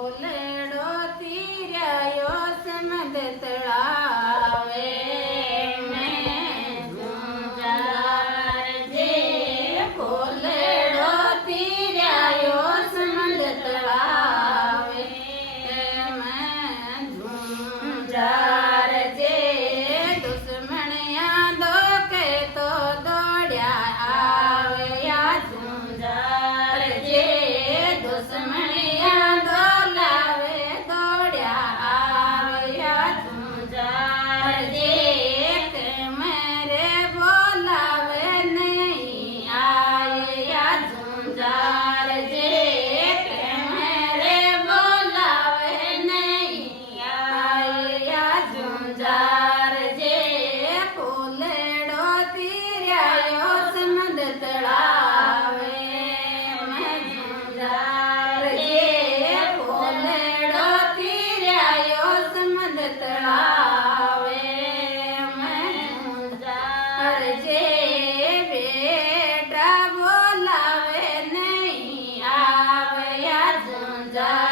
ફોલેડો તીર્યાયો સમદ તળાવે મેં ઝુંઝાર જે ફોલેડો તીર્યાયો સમદ તળાવે મેં ઝુંઝાર જે દુશ્મણિયા દોકે તો દોડ્યા આવ્યા ઝુંઝાર જે દુશ્મણિયા દોલાવે દોડ્યા આવ્યા ઝુંઝાર જે મેરે બોલાવે નહીં આવ્યા ઝુંઝાર જે મેરે બોલાવે નહીં આવ્યા ઝુંઝાર જે ફૂલેડો તીર્યાયો સમદ તળાવે મેં ઝુંઝાર જે ફૂલેડો તીર્યાયો સમદ તળાવે મેં ઝુંઝાર જે બેટા બોલાવે નહીં આવ્યા ઝુંઝાર